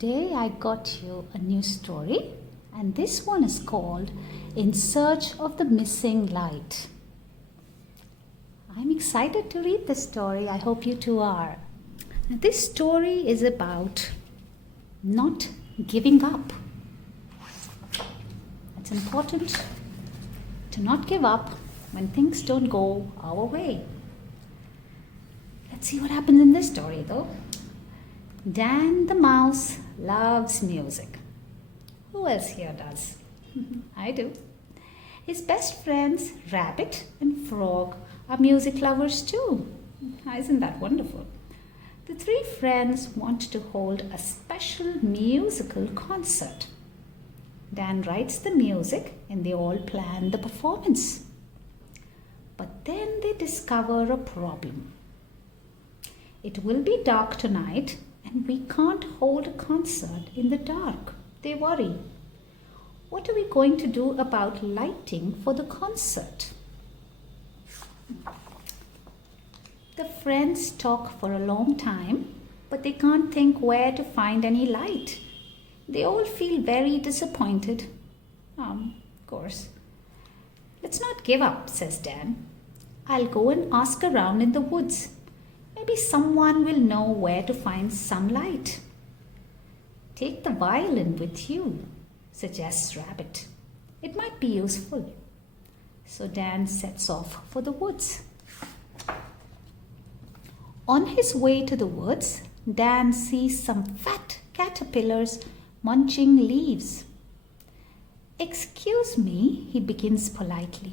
Today I got you a new story, and this one is called In Search of the Missing Light. I'm excited to read this story. I hope you too are. Now, this story is about not giving up. It's important to not give up when things don't go our way. Let's see what happens in this story though. Dan the mouse loves music. Who else here does? I do. His best friends, Rabbit and Frog, are music lovers too. Isn't that wonderful? The three friends want to hold a special musical concert. Dan writes the music and they all plan the performance. But then they discover a problem. It will be dark tonight and we can't hold a concert in the dark. They worry. What are we going to do about lighting for the concert? The friends talk for a long time, but they can't think where to find any light. They all feel very disappointed. Of course. Let's not give up, says Dan. I'll go and ask around in the woods. Maybe someone will know where to find some light. Take the violin with you, suggests Rabbit. It might be useful. So Dan sets off for the woods. On his way to the woods, Dan sees some fat caterpillars munching leaves. Excuse me, he begins politely.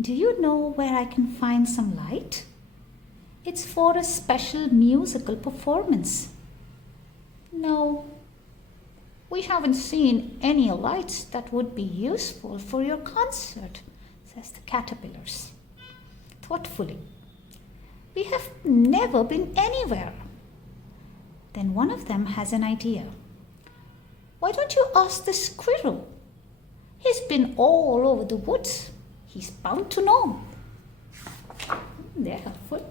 Do you know where I can find some light? It's for a special musical performance. No, we haven't seen any lights that would be useful for your concert, says the caterpillars. Thoughtfully, we have never been anywhere. Then one of them has an idea. Why don't you ask the squirrel? He's been all over the woods. He's bound to know. They're helpful.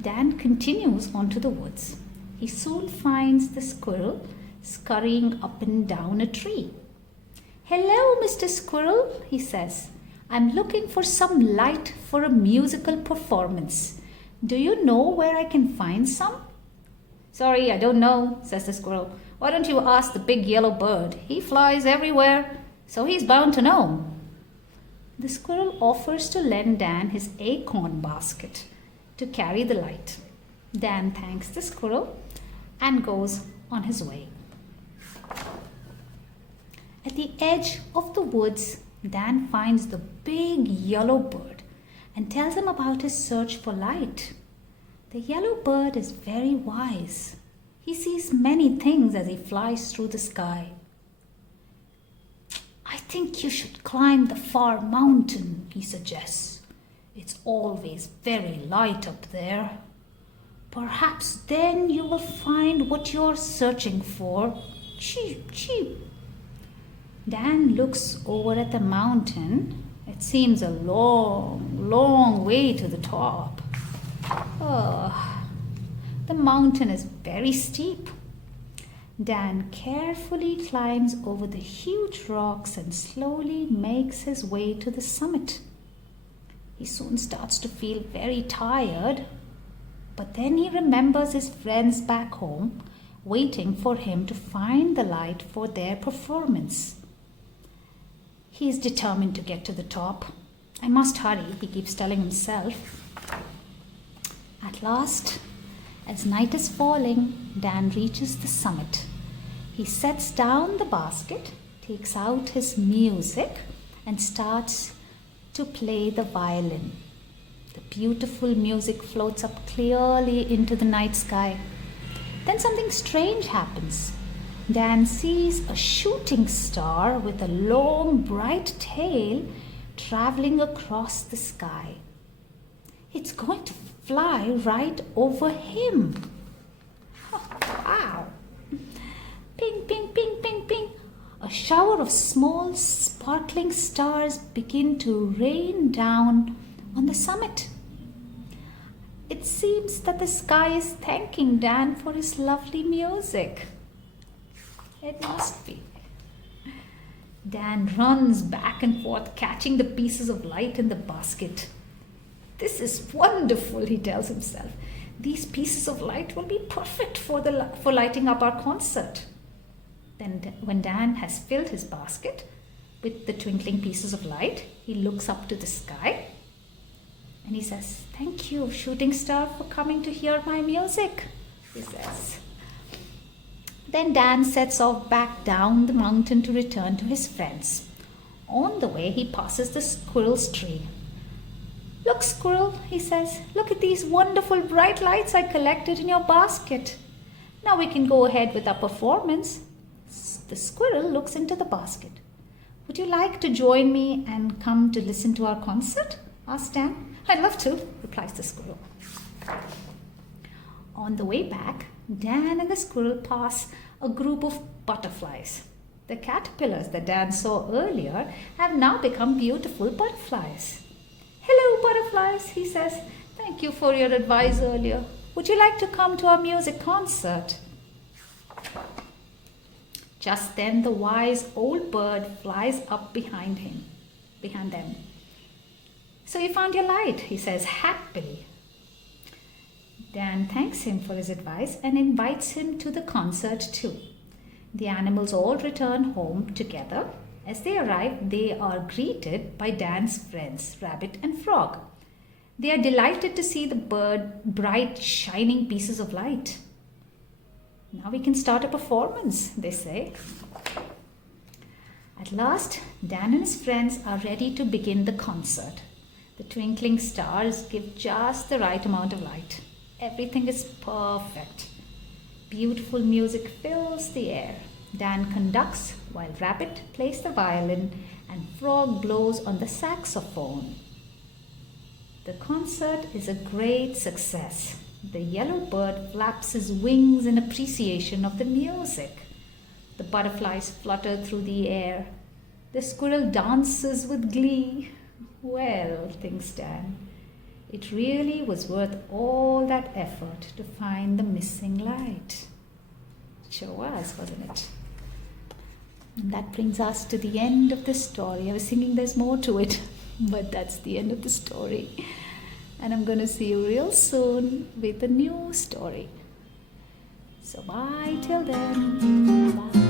Dan continues on to the woods. He soon finds the squirrel scurrying up and down a tree. Hello, Mr. Squirrel, he says. I'm looking for some light for a musical performance. Do you know where I can find some? Sorry, I don't know, says the squirrel. Why don't you ask the big yellow bird? He flies everywhere, so he's bound to know. The squirrel offers to lend Dan his acorn basket to carry the light. Dan thanks the squirrel and goes on his way. At the edge of the woods, Dan finds the big yellow bird and tells him about his search for light. The yellow bird is very wise. He sees many things as he flies through the sky. I think you should climb the far mountain, he suggests. It's always very light up there. Perhaps then you will find what you're searching for. Cheep, cheep. Dan looks over at the mountain. It seems a long, long way to the top. The mountain is very steep. Dan carefully climbs over the huge rocks and slowly makes his way to the summit. He soon starts to feel very tired, but then he remembers his friends back home waiting for him to find the light for their performance. He is determined to get to the top. I must hurry, he keeps telling himself. At last, as night is falling, Dan reaches the summit. He sets down the basket, takes out his music, and starts to play the violin. The beautiful music floats up clearly into the night sky. Then something strange happens. Dan sees a shooting star with a long, bright tail traveling across the sky. It's going to fly right over him. Wow! Ping, ping, ping, ping, ping. A shower of small, sparkling stars begin to rain down on the summit. It seems that the sky is thanking Dan for his lovely music. It must be. Dan runs back and forth, catching the pieces of light in the basket. This is wonderful, he tells himself. These pieces of light will be perfect for lighting up our concert. Then, when Dan has filled his basket with the twinkling pieces of light, he looks up to the sky and he says, "Thank you, shooting star, for coming to hear my music," he says. Then Dan sets off back down the mountain to return to his friends. On the way, he passes the squirrel's tree. "Look, squirrel," he says, "look at these wonderful bright lights I collected in your basket. Now we can go ahead with our performance." The squirrel looks into the basket. "Would you like to join me and come to listen to our concert?" asks Dan. "I'd love to," replies the squirrel. On the way back, Dan and the squirrel pass a group of butterflies. The caterpillars that Dan saw earlier have now become beautiful butterflies. "Hello, butterflies," he says. "Thank you for your advice earlier. Would you like to come to our music concert?" Just then the wise old bird flies up behind them. "So you found your light," he says happily. Dan thanks him for his advice and invites him to the concert too. The animals all return home together. As they arrive, they are greeted by Dan's friends, Rabbit and Frog. They are delighted to see the bright, shining pieces of light. "Now we can start a performance," they say. At last, Dan and his friends are ready to begin the concert. The twinkling stars give just the right amount of light. Everything is perfect. Beautiful music fills the air. Dan conducts while Rabbit plays the violin and Frog blows on the saxophone. The concert is a great success. The yellow bird flaps his wings in appreciation of the music. The butterflies flutter through the air. The squirrel dances with glee. Well, thinks Dan, it really was worth all that effort to find the missing light. It sure was, wasn't it? And that brings us to the end of the story. I was thinking there's more to it, but that's the end of the story. And I'm going to see you real soon with a new story. So bye till then. Bye.